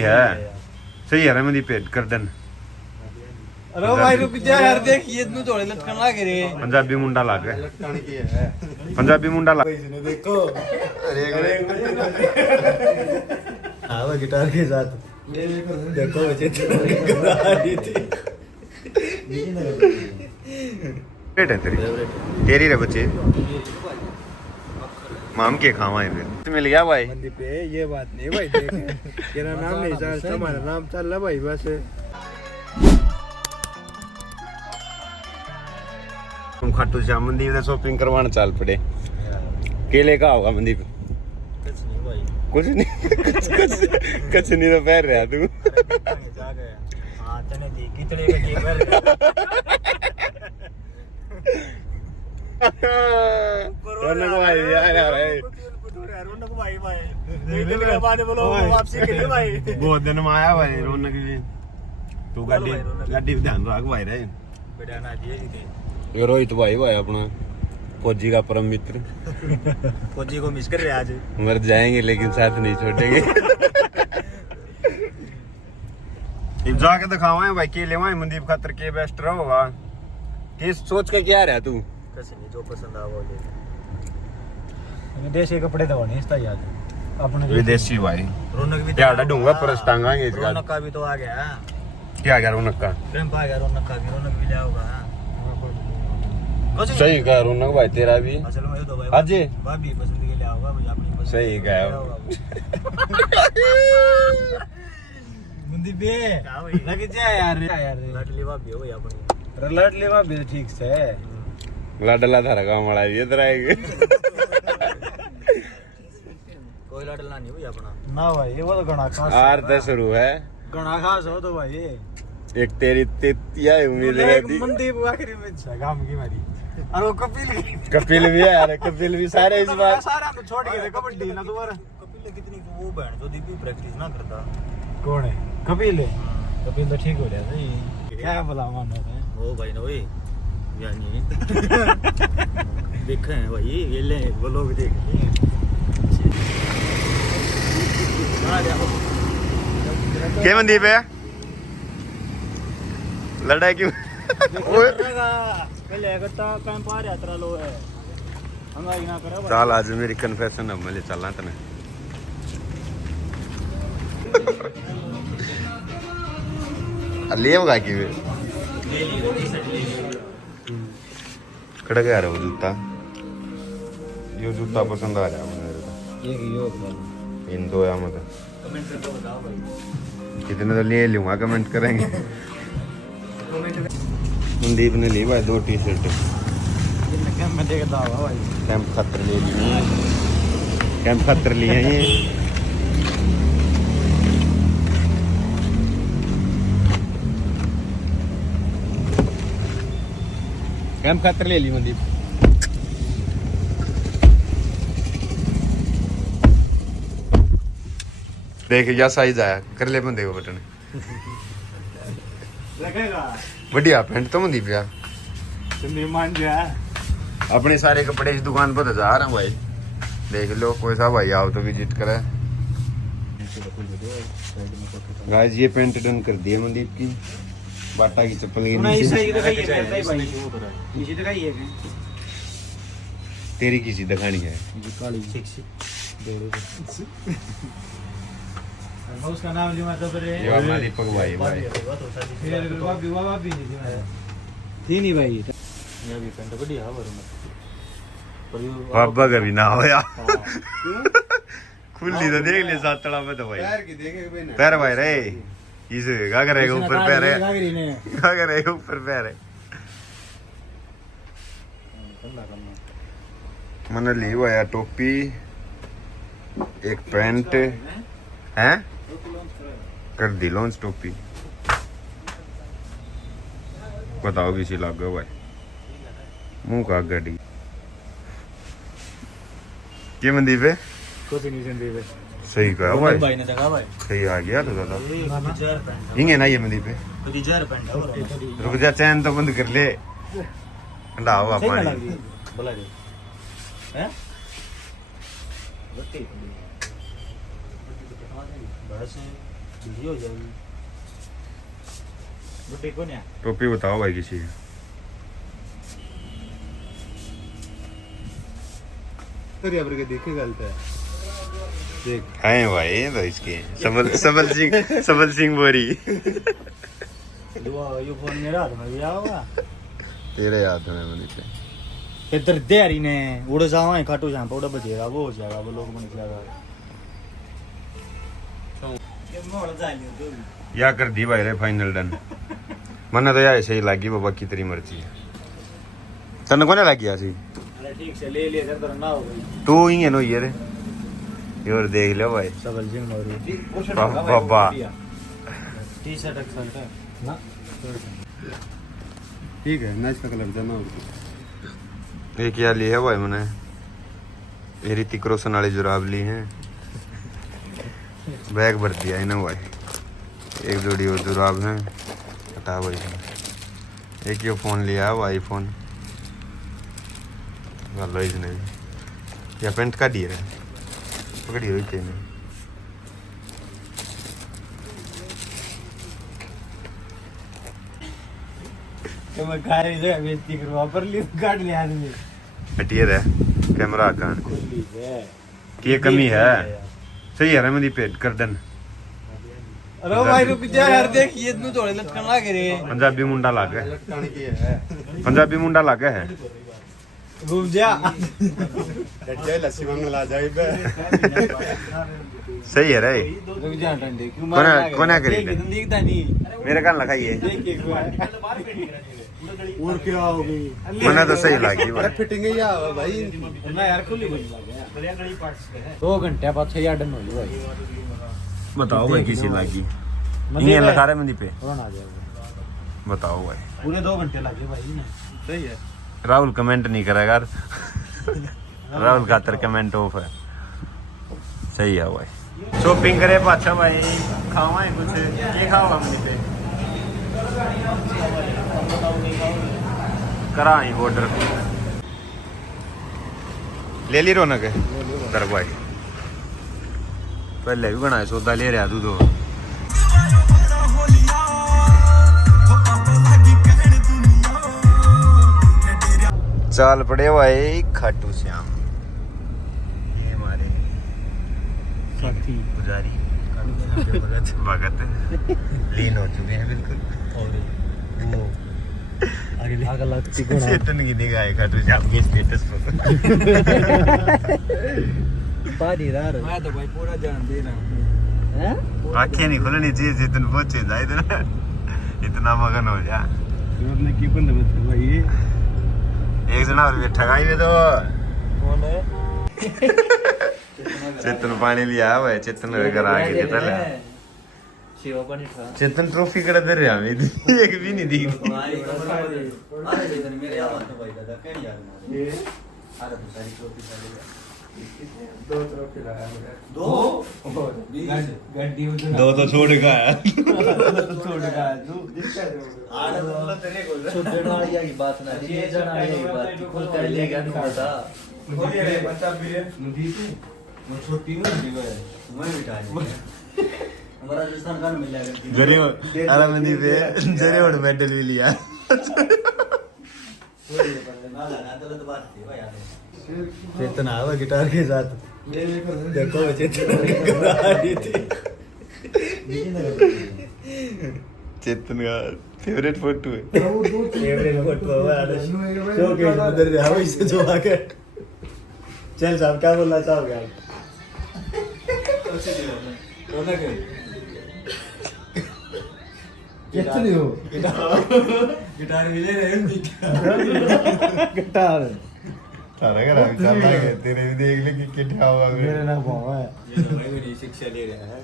है सही है मेरी पेट गर्दन अरे भाई रुक जा यार देख ये इतने थोड़े लटकन लग रहे पंजाबी मुंडा लग गया लटकन की है पंजाबी मुंडा लग देखो अरे आवा गिटार के साथ देखो बच्चे पेट है तेरी रे बच्चे माम के खावा है फिर मिल गया भाई मंदी पे ये बात नहीं भाई देख तेरा नाम नहीं चलता हमारा नाम चल रहा भाई बस तुम खाटू श्याम मंदिर में शॉपिंग करवाने चल पड़े केले का होगा मंदिर कुछ नहीं कुछ नहीं तो पैर रहा तू बहुत दिन में आया भाई रौनक जी तू गाड़ी गाड़ी ध्यान रख भाई रे रोहित भाई भाई अपना फौजी का परम मित्र फौजी को मिस कर रहे आज मर जाएंगे लेकिन साथ नहीं छोड़ेंगे जाके दिखावा भाई केले वहां मनदीप खातर के बेस्ट रहोगा कि सोच के क्या रहा तू नहीं जो पसंद आ वो ले देसी कपड़े तो नहीं इसका याद अपने विदेशी भाई रौनक भी क्या ढूंगा परस टांगांगे इसका रौनक का भी तो आ गया क्या आ गया रौनक का प्रेम आ गया रौनक का भी रौनक भी लिया होगा सही कहा रौनक भाई तेरा भी असल में तो भाई अजय भाभी पसंद के लिए होगा भाई अपनी पसंद सही कहा मुंदी बे लग जा यार लटली भाभी हो भाई अपनी लटली भाभी ठीक से लाडला थारा गाँव मड़ा इधर आएंगे कोई लाडला नहीं भाई अपना ना भाई वो तो गणा खास आर तो शुरू है गणा खास हो तो भाई एक तेरी तेतिया उम्मीद रहती मनदीप आखिरी में गांव की मारी और वो कपिल भी है यार कपिल भी सारे इस बार सारा तो छोड़ के कबड्डी ना दोबारा कपिल कितनी वो बहन जो दीपी प्रैक्टिस ना करता कौन है कपिल कपिल तो ठीक हो गया भाई क्या भला मानो है ओ भाई ना भाई यानी देखे हैं भाई ये ले वो लोग देख क्या मनदीप है लड़ाई क्यों चल आज मेरी कन्फेशन अब मैं चलना तने ले होगा कि कड़क आ रहा वो जूता ये जूता पसंद आ रहा है मेरे इन दो या मतलब कितने तो ले लूंगा कमेंट करेंगे मनदीप ने ली भाई 2 टी-शर्ट कैंप खतर ले ली कैंप खतर लिए हैं ये कैंप खतर ले ली मनदीप देख या साइज आया कर ले बंदे को बटन लगेगा बढ़िया पैंट तो मनदीप यार मान जा अपने सारे कपड़े इस दुकान पर जा रहा हूँ भाई देख लो कोई सा भाई आओ तो विजिट करे गाइस ये पैंट डन कर दिया मनदीप की बाटा की चप्पल के नीचे तेरी किसी दिखानी है उसका नाम लिया तो ये वाला दीपक भाई भाई थी नहीं भाई ये भी पेंट बढ़िया है बाबा कभी ना हो यार खुली तो देख ले सातड़ा में तो भाई पैर भाई रे इस क्या करेगा ऊपर पैर है क्या करेगा ऊपर पैर है मैंने ली हुआ यार टोपी एक पैंट है कर दी लॉन्च टोपी बताओ किसी लाग गया भाई मुंह का गाड़ी क्या मनदीप है कुछ नहीं संदीप है सही कहा भाई भाई ने देखा भाई सही आ गया तो दादा हिंगे ना ये मनदीप है कभी जहर पेंट रुक जा चैन तो बंद कर ले ठंडा हुआ पानी बोला दे हैं बस हो जाएगी। बुट्टी कौन है? टोपी बताओ भाई किसी देखे गलत है देख है भाई तो इसके सबल सिंह बोरी यो फोन मेरा हाथ में गया होगा तेरे याद में मनी पे इधर देरी ने उड़ जावा खाटू जहां पे उड़ बजेगा वो हो जाएगा वो लोग बन जाएगा या कर दी भाई रे फाइनल डन मने तो यार सही लगी बाबा की तेरी मर्जी है तने कोने लगी आसी अरे ठीक से ले लिया इधर ना हो गई तू ही है नो ये रे योर देख लो भाई सबल सिंह मोरी बाबा टी-शर्ट एक्सेल है ना ठीक है मैच का कलर जाना और ये क्या ली है भाई मैंने ये ऋतिक रोशन वाली जुराब ली है बैग भर दिया इन्हें भाई एक जोड़ी और जुराब है हटा भाई एक ये फोन लिया है वो आईफोन वाला इसने या पेंट का दिया है पकड़ी हुई चेन तो मैं खा रही जगह बेइज्जती करवा पर ली काट लिया आदमी हटिए रे कैमरा का खुली है की कमी है सही है मेरी पेट कर डन अरे भाई रुक जा यार देख ये इतने थोड़े लटकन लागे रे पंजाबी मुंडा लागे लटकाने की है पंजाबी मुंडा लागे है घूम जा डट जाए लस्सी मांगने ला जाए बे सही है रे रुक जा टंडे क्यों कोना करी ले? दिखता नहीं मेरे कान लगाइए देख के और क्या हो गई मना तो सही लगी भाई फिटिंग ही आ भाई ना यार खुली बन लगे 2 घंटे बाद 6 डन हो भाई बताओ भाई किसी लगी ये लगा रहे मंदी पे कौन आ जाएगा बताओ भाई पूरे 2 घंटे लगे भाई सही है राहुल कमेंट नहीं करेगा राहुल खातर कमेंट ऑफ है सही है भाई शॉपिंग करे पाछा भाई खावा है कुछ ये खाओगा मंदी पे करा ही ऑर्डर ले ली रौनक कर भाई पहले भी बनाए सौदा ले रहा तू तो चाल पड़े भाई खाटू श्याम ये हमारे साथी पुजारी भगत लीन हो चुके हैं बिल्कुल और वो आगे लगती चेतन की निगाह खाटू श्याम के स्टेटस पर पारीदार मैं तो भाई पूरा जान दे रहा हूं हैं आंखें नहीं खुलनी चाहिए चेतन पहुंचे जा इधर इतना मगन हो जा ने की बंद मत भाई एक जना और बैठा गाई में तो कौन है चेतन पानी लिया भाई चेतन घर आ गए पहले शिवा पानी था चेतन ट्रॉफी कर दे रहा है एक भी नहीं दी अरे चेतन मेरे आवाज में भाई दादा कहीं यार मारे अरे तो सारी ट्रॉफी सारी 2 ट्रॉफी लाया दो गड्डी उधर दो तो छोड़ का है छोड़ का तू आड़े तो तेरे को छोड़ने वाली की बात ना ये जाना है बात खुद कर लेगा नहीं पता बोलिए रे बच्चा भी नदी से मैं छोटी हूं नहीं गया मैं बिठा हमारा राजस्थान का मिलेगा जरे आरामनी पे जरे और मेडल भी लिया ना लगा तो बात थी भाई यार चेतन आवा गिटार के साथ देखो चेतन आ रही थी चेतन का फेवरेट फोटो है फेवरेट फोटो है शो के उधर जाओ इसे जो आके चल साहब क्या बोलना चाहोगे आप कौन है कितनी हो गिटार मिले रहे गिटार तारा का नाम चल रहा है तेरे भी देख ले कि कितना होगा मेरे ना पावा है ये तो भाई मेरी शिक्षा ले रहा है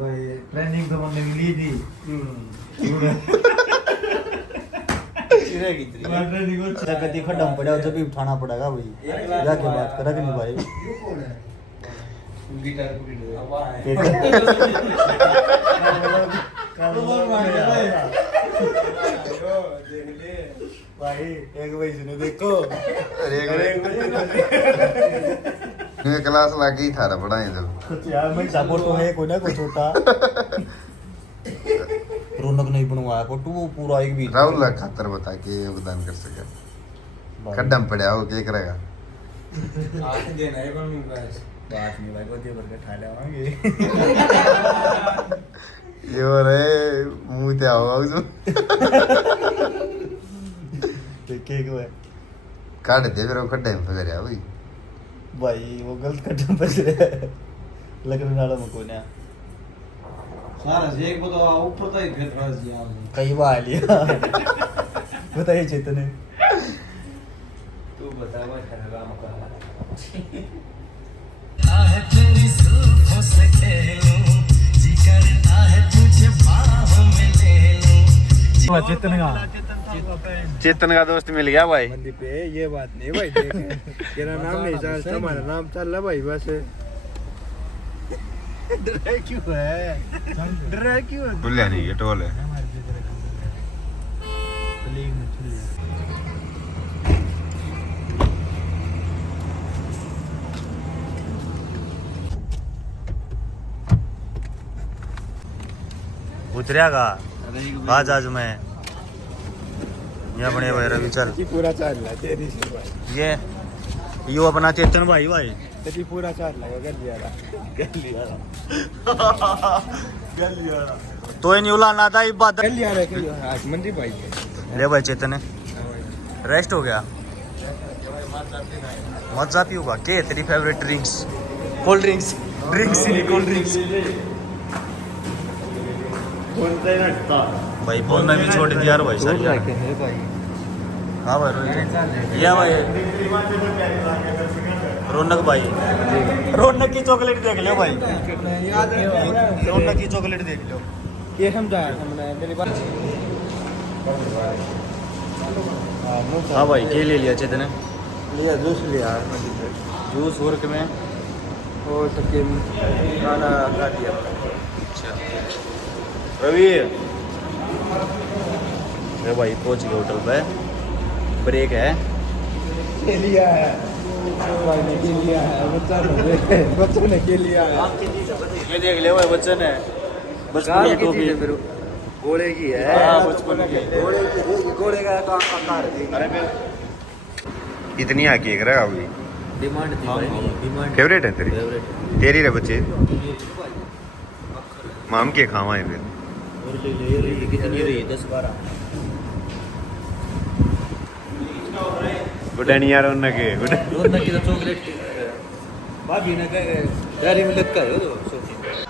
भाई ट्रेनिंग तो हमने मिली थी चिरेगी ट्रेनिंग को कति खत्म पड़ा तो भी उठाना पड़ेगा भाई जाके बात करा कि नहीं भाई ये कौन है गिटार भाई एक भाई सुनो देखो अरे ये क्लास लाके ही थारा पढ़ाए जब यार मैं फोटो है कोई ना कोई छोटा रौनक नहीं बनवाया फोटो वो पूरा एक भी राहुल ला खातर बता के योगदान कर सके खड्डम पड़ा हो क्या करेगा आज देना है पर बस बात नहीं भाई को दे भर के ठा लेवांगे यो रे मुंह ते आओ जो देखे को है काट दे फिर वो खड्डे में फगरिया भाई भाई वो गलत कदम पे से लगन नाला में कोने सारा एक बताओ ऊपर तक फिर राज दिया कई बार लिया बताइए चेतन तू बता मैं राम का आहे तेरी जुल्फों से खेलूं जी करता है तुझे बाहों में ले लूं चेतन का दोस्त मिल गया भाई मंदी पे ये बात नहीं भाई देख तेरा नाम नहीं चल तुम्हारा नाम चल रहा भाई बस डरा क्यों है डरा क्यों है बुल्ला नहीं ये टोल है उतरेगा आज आज मैं यहाँ बने हुए रवि चल पूरा चाल रहा तेरी से भाई ये यो अपना चेतन भाई भाई तेरी पूरा चाल लगा कर लिया तो ही नहीं उलाना था इस बात कर लिया रे आज मंदी भाई ले भाई चेतन रेस्ट हो गया मजा पीऊंगा के तेरी favourite drinks cold drinks drinks ही कोल्ड ड्रिंक्स भाई बोलना भी छोड़ दिया यार भाई सर यार हाँ भाई रोहित या भाई रौनक भाई रौनक की चॉकलेट देख लो भाई रौनक की चॉकलेट देख लो ये समझा हमने मेरी बात हाँ भाई के ले लिया चेतन ने लिया जूस लिया जूस वर्क में और सबके खाना खा दिया रवि ये भाई पहुंच गए होटल पे ब्रेक है के लिया है भाई ने के लिया है बच्चों ने के लिया है ये देख ले भाई बच्चन है बचपन की टोपी घोड़े की है हाँ, बचपन की घोड़े का काम आकार इतनी आके एक रहा अभी डिमांड थी भाई डिमांड फेवरेट है तेरी फेवरेट तेरी रे बच्चे माम के खावा है फिर और ले ले ये कितनी रही 10-12 गुडनी यार उनके गुड रौनक की तो चॉकलेट भाभी ने कहा डायरी में लिखा है वो सोचिए